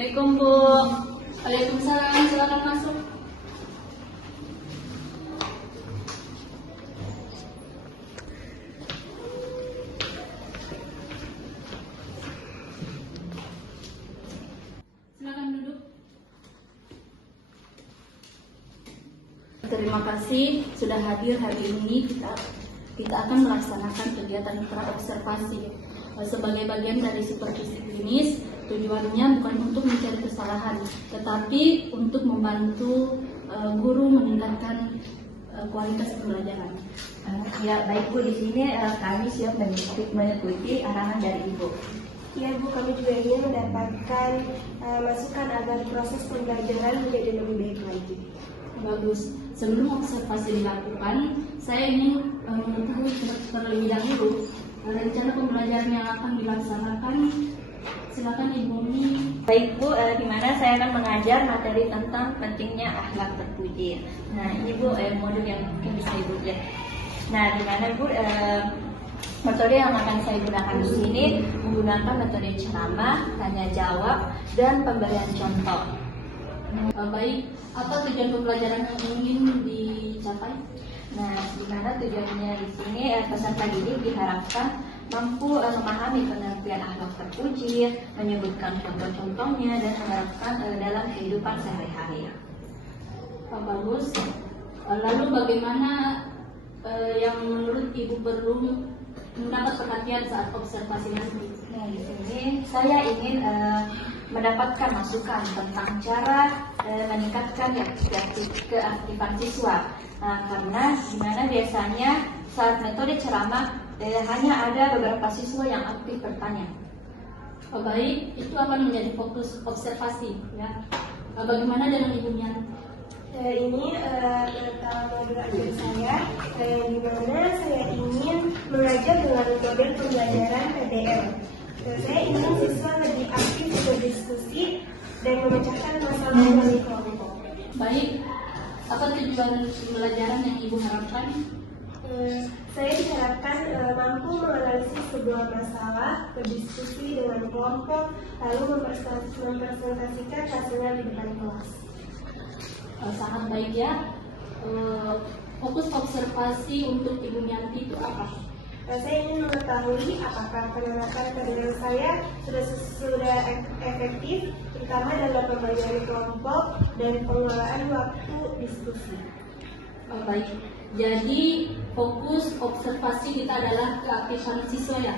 Assalamualaikum Bu. Waalaikumsalam, silakan masuk. Silakan duduk. Terima kasih sudah hadir hari ini. Kita akan melaksanakan kegiatan praobservasi sebagai bagian dari supervisi klinis. Tujuannya bukan untuk mencari kesalahan, tetapi untuk membantu guru meningkatkan kualitas pembelajaran. Ya, baik Bu, di sini kami siap mengikuti arahan dari Ibu. Ya Bu, kami juga ingin mendapatkan masukan agar proses pembelajaran menjadi lebih baik lagi. Bagus. Sebelum observasi dilakukan, saya ingin mengetahui terlebih dahulu rencana pembelajaran yang akan dilaksanakan. Silakan Ibu Umi. Baik Bu, di mana saya akan mengajar materi tentang pentingnya akhlak terpuji. Nah, ini Bu modul yang mungkin bisa Ibu lihat. Nah, di mana Bu metode yang akan saya gunakan di sini menggunakan metode ceramah, tanya jawab, dan pemberian contoh. Baik, apa tujuan pembelajaran yang ingin dicapai? Nah, di mana tujuannya di sini peserta didik diharapkan mampu memahami pengertian akhlak terpuji, menyebutkan contoh-contohnya, dan menerapkan dalam kehidupan sehari-hari. Bagus. Lalu bagaimana yang menurut Ibu perlu mendapat perhatian saat observasi nanti? Nah, di sini saya ingin mendapatkan masukan tentang cara meningkatkan keaktifan siswa. Nah, karena dimana biasanya saat metode ceramah hanya ada beberapa siswa yang aktif bertanya. Baik, itu akan menjadi fokus observasi, ya. Bagaimana dengan Ibu Mian? Ini tentang modul ajar saya, di mana saya ingin mengajar dengan metode pembelajaran PDM. Saya ingin siswa lebih aktif berdiskusi dan memecahkan masalah melalui kelompok. Baik, apa tujuan pembelajaran yang Ibu harapkan? Saya diharapkan mampu menganalisis sebuah masalah, berdiskusi dengan kelompok, lalu mempresentasikan hasilnya di depan kelas. Sangat baik ya. Fokus observasi untuk Ibu Mianti itu apa? Saya ingin mengetahui apakah penerapan PDM saya sudah efektif, terutama dalam pembagian kelompok dan pengelolaan waktu diskusi. Baik, jadi fokus observasi kita adalah keaktifan siswa ya.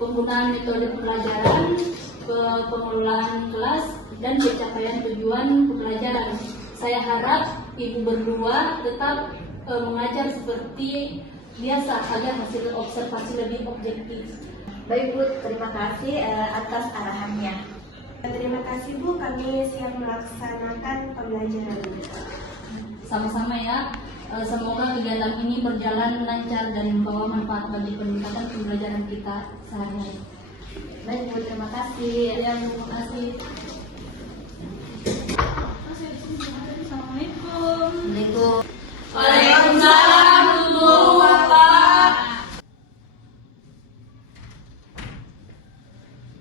Penggunaan metode pembelajaran, pengelolaan kelas, dan pencapaian tujuan pembelajaran. Saya harap Ibu berdua tetap mengajar seperti biasa agar hasil observasi lebih objektif. Baik Bu, terima kasih atas arahannya. Terima kasih Bu, kami siap melaksanakan pembelajaran. Sama-sama ya. Semoga kegiatan ini berjalan lancar dan membawa manfaat bagi peningkatan pembelajaran kita sehari-hari. Baik Bu, terima kasih. Ya, terima kasih. Assalamualaikum. Assalamualaikum. Waalaikumsalam Bu.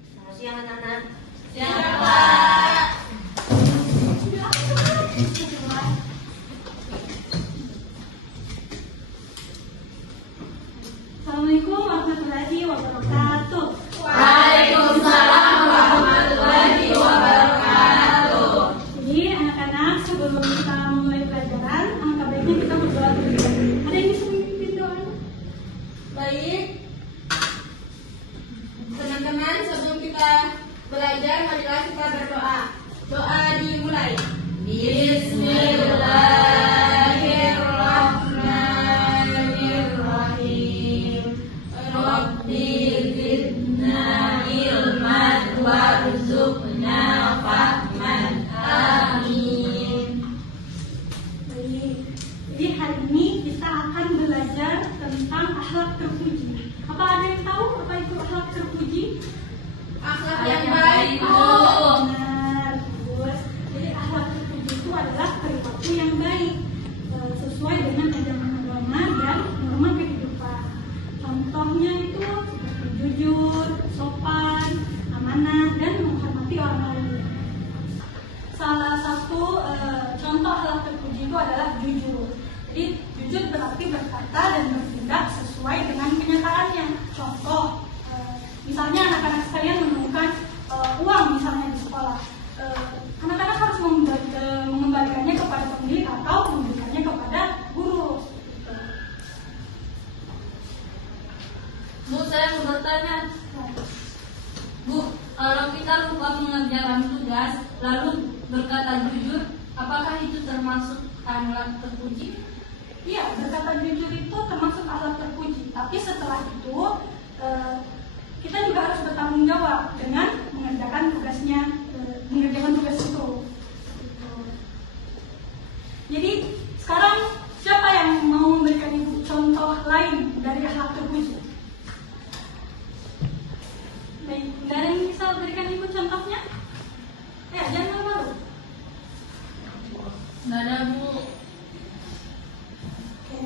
Selamat siang anak-anak. Siap, Pak. Assalamualaikum warahmatullahi wabarakatuh. Waalaikumsalam warahmatullahi wabarakatuh. Jadi anak-anak, sebelum kita mulai pelajaran, angka baiknya kita berdoa dulu. Ada yang bisa memimpin doa? Baik, teman-teman, sebelum kita belajar, marilah kita berdoa. Doa dimulai. Bismillahirrahmanirrahim. Rabbi zidna ilman warzuqna fahman. Amin. Baik. Jadi hari ini kita akan belajar tentang akhlak terpuji. Apa ada yang tahu apa itu akhlak terpuji? Akhlak yang baik, Bu. Benar, bagus. Jadi akhlak terpuji itu adalah perilaku yang baik sesuai dengan ajaran agama dan norma kehidupan. Contohnya itu seperti jujur, sopan, amanah, dan menghormati orang Bu, saya mau bertanya. Bu, kalau kita lupa mengerjakan tugas, lalu berkata jujur, apakah itu termasuk akhlak terpuji? Iya, berkata jujur itu termasuk akhlak terpuji. Tapi setelah itu kita juga harus bertanggung jawab dengan mengerjakan tugasnya, mengerjakan tugas itu. Jadi sekarang siapa yang mau memberikan ibu contoh lain dari akhlak terpuji? Baik, nggak ada yang bisa berikan ibu contohnya? Jangan malu-malu. Nggak ada, Bu. Oke,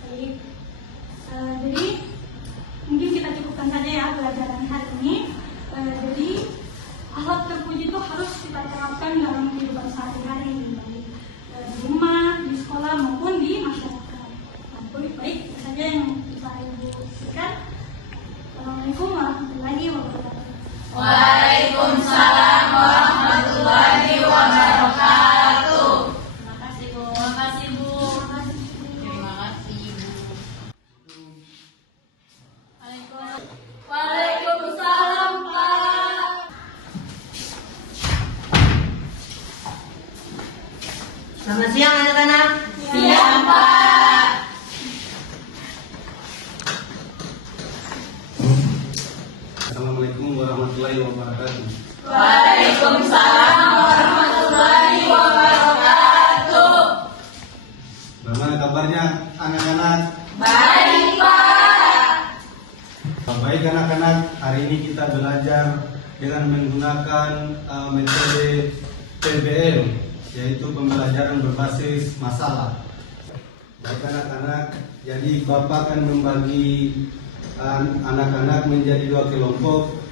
baik. Jadi mungkin kita cukupkan saja ya pelajaran hari ini. Jadi akhlak terpuji itu harus kita terapkan dalam kehidupan sehari-hari, baik di rumah, di sekolah maupun di masyarakat. Baik, itu saja yang bisa ibu berikan. Assalamualaikum warahmatullahi wabarakatuh. Waalaikumsalam warahmatullahi wabarakatuh. Terima kasih, Bu. Terima kasih, Bu. Terima kasih, Bu. Waalaikumsalam, Pak. Selamat siang anak-anak. Siang, Pak. Assalamualaikum warahmatullahi wabarakatuh. Waalaikumsalam warahmatullahi wabarakatuh. Bagaimana kabarnya anak-anak? Baik, Pak. Baik anak-anak, hari ini kita belajar dengan menggunakan metode PBL, yaitu pembelajaran berbasis masalah. Baik anak-anak, jadi Bapak akan membagi anak-anak menjadi 2 kelompok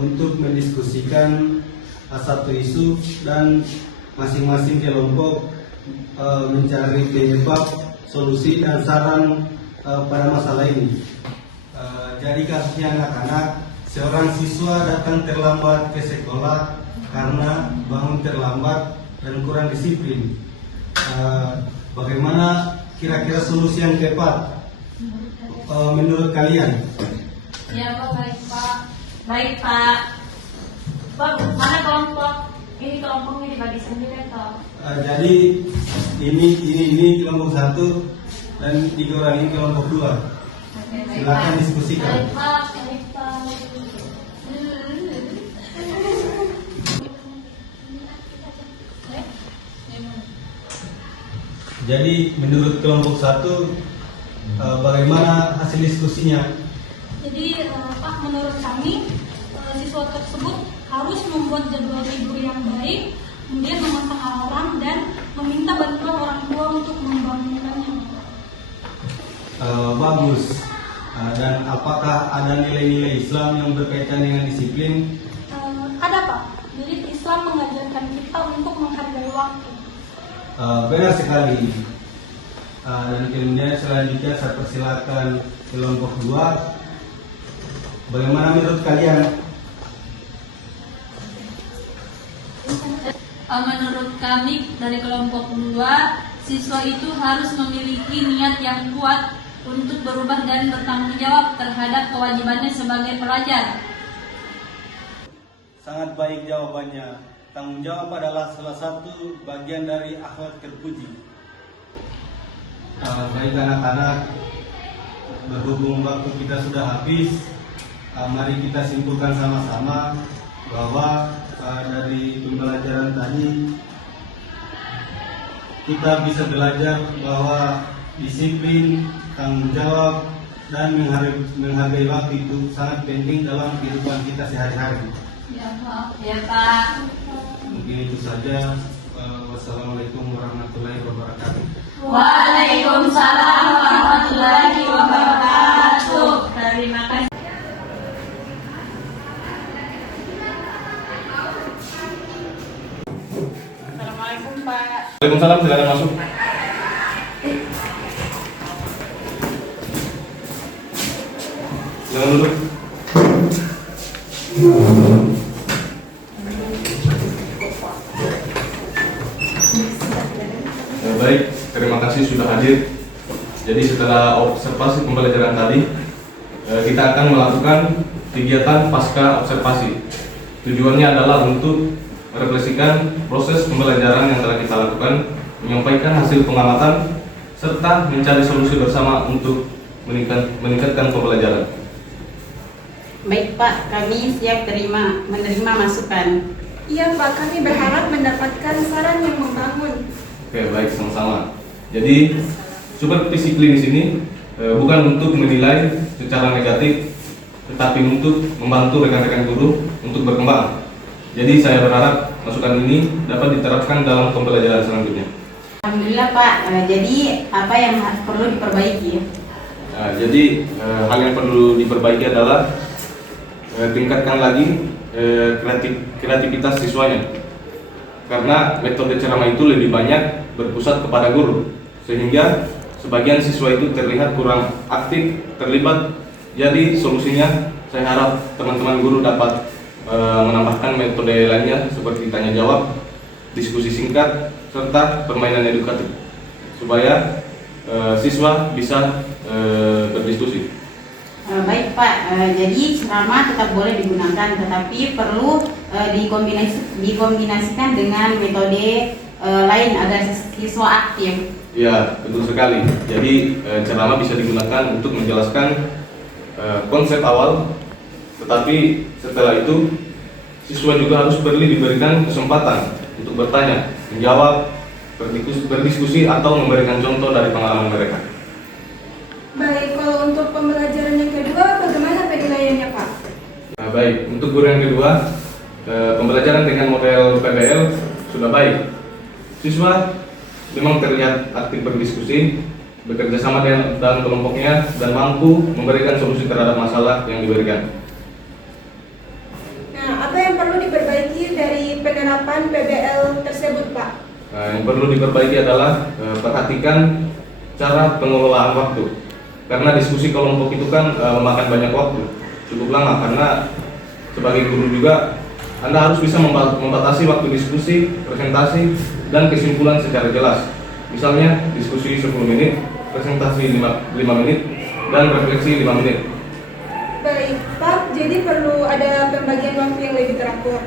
untuk mendiskusikan satu isu, dan masing-masing kelompok mencari penyebab, solusi dan saran pada masalah ini. Jadi kasusnya anak-anak, seorang siswa datang terlambat ke sekolah karena bangun terlambat dan kurang disiplin. Bagaimana kira-kira solusi yang tepat menurut kalian? Ya, Pak, baik, Pak. Baik, Pak. Pak, mana kelompok? Ini kelompoknya dibagi sendiri atau? Jadi ini kelompok 1 dan 3 orang ini kelompok 2. Silakan diskusikan. Baik, Pak. Baik, Pak. Jadi menurut kelompok 1 bagaimana hasil diskusinya? Jadi Pak, menurut kami siswa tersebut harus membuat jadwal libur yang baik, kemudian memasang alarm dan meminta bantuan orang tua untuk membangunkannya. Bagus. Dan apakah ada nilai-nilai Islam yang berkaitan dengan disiplin? Ada Pak. Jadi Islam mengajarkan kita untuk menghargai waktu. Benar sekali. Dan kemudian selanjutnya saya persilakan kelompok 2. Bagaimana menurut kalian? Menurut kami dari kelompok 2, siswa itu harus memiliki niat yang kuat untuk berubah dan bertanggung jawab terhadap kewajibannya sebagai pelajar. Sangat baik jawabannya. Tanggung jawab adalah salah satu bagian dari akhlak terpuji. Baik anak-anak, berhubung waktu kita sudah habis, mari kita simpulkan sama-sama bahwa dari pembelajaran tadi kita bisa belajar bahwa disiplin, tanggung jawab, dan menghargai waktu itu sangat penting dalam kehidupan kita sehari-hari. Ya, Pak. Ya, Pak. Mungkin itu saja. Wassalamualaikum warahmatullahi wabarakatuh. Waalaikumsalam warahmatullahi wabarakatuh. Terima kasih. Assalamualaikum, Pak. Waalaikumsalam, silakan masuk. Silakan duduk. Baik, terima kasih sudah hadir. Jadi setelah observasi pembelajaran tadi, kita akan melakukan kegiatan pasca observasi. Tujuannya adalah untuk merefleksikan proses pembelajaran yang telah kita lakukan, menyampaikan hasil pengamatan, serta mencari solusi bersama untuk meningkatkan pembelajaran. Baik Pak, kami siap menerima masukan. Iya Pak, kami berharap mendapatkan saran yang membangun. Oke, baik, sama-sama. Jadi, supervisi klinis ini bukan untuk menilai secara negatif, tetapi untuk membantu rekan-rekan guru untuk berkembang. Jadi, saya berharap masukan ini dapat diterapkan dalam pembelajaran selanjutnya. Alhamdulillah Pak, jadi apa yang perlu diperbaiki? Jadi, hal yang perlu diperbaiki adalah tingkatkan lagi kreativitas siswanya, karena metode ceramah itu lebih banyak berpusat kepada guru, sehingga sebagian siswa itu terlihat kurang aktif terlibat. Jadi solusinya saya harap teman-teman guru dapat menambahkan metode lainnya seperti tanya jawab, diskusi singkat, serta permainan edukatif supaya siswa bisa berdiskusi. Baik Pak, jadi ceramah tetap boleh digunakan, tetapi perlu dikombinasikan dengan metode lain agar siswa aktif. Ya, betul sekali. Jadi ceramah bisa digunakan untuk menjelaskan konsep awal, tetapi setelah itu siswa juga harus diberikan kesempatan untuk bertanya, menjawab, berdiskusi atau memberikan contoh dari pengalaman mereka. Baik, kalau untuk pembelajaran yang kedua, bagaimana penilaiannya Pak? Baik, untuk guru yang kedua, pembelajaran dengan model PBL sudah baik. Siswa memang terlihat aktif berdiskusi, bekerja sama dengan kelompoknya, dan mampu memberikan solusi terhadap masalah yang diberikan. Nah, apa yang perlu diperbaiki dari penerapan PBL tersebut Pak? Yang perlu diperbaiki adalah perhatikan cara pengelolaan waktu. Karena diskusi kelompok itu kan memakan banyak waktu, cukup lama, karena sebagai guru juga Anda harus bisa membatasi waktu diskusi, presentasi, dan kesimpulan secara jelas. Misalnya diskusi 10 menit, presentasi 5 menit, dan refleksi 5 menit. Baik Pak, jadi perlu ada pembagian waktu yang lebih teratur.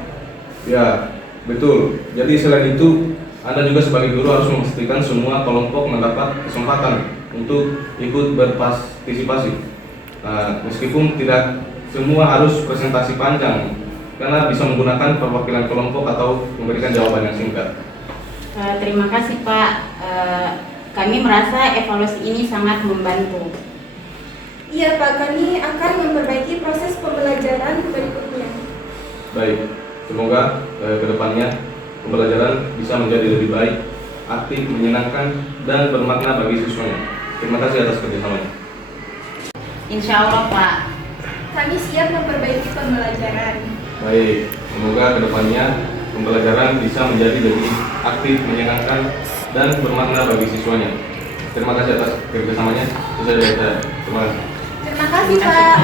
Ya, betul. Jadi selain itu, Anda juga sebagai guru harus memastikan semua kelompok mendapat kesempatan untuk ikut berpartisipasi. Nah, meskipun tidak semua harus presentasi panjang, karena bisa menggunakan perwakilan kelompok atau memberikan jawaban yang singkat. Terima kasih Pak, kami merasa evaluasi ini sangat membantu. Iya Pak, kami akan memperbaiki proses pembelajaran berikutnya. Baik, semoga kedepannya pembelajaran bisa menjadi lebih baik, aktif, menyenangkan, dan bermakna bagi siswanya. Terima kasih atas kerjasamanya. Insya Allah Pak. Kami siap memperbaiki pembelajaran. Baik, semoga kedepannya pembelajaran bisa menjadi lebih aktif, menyenangkan, dan bermakna bagi siswanya. Terima kasih atas kerjasamanya. Terima kasih. Terima kasih Pak.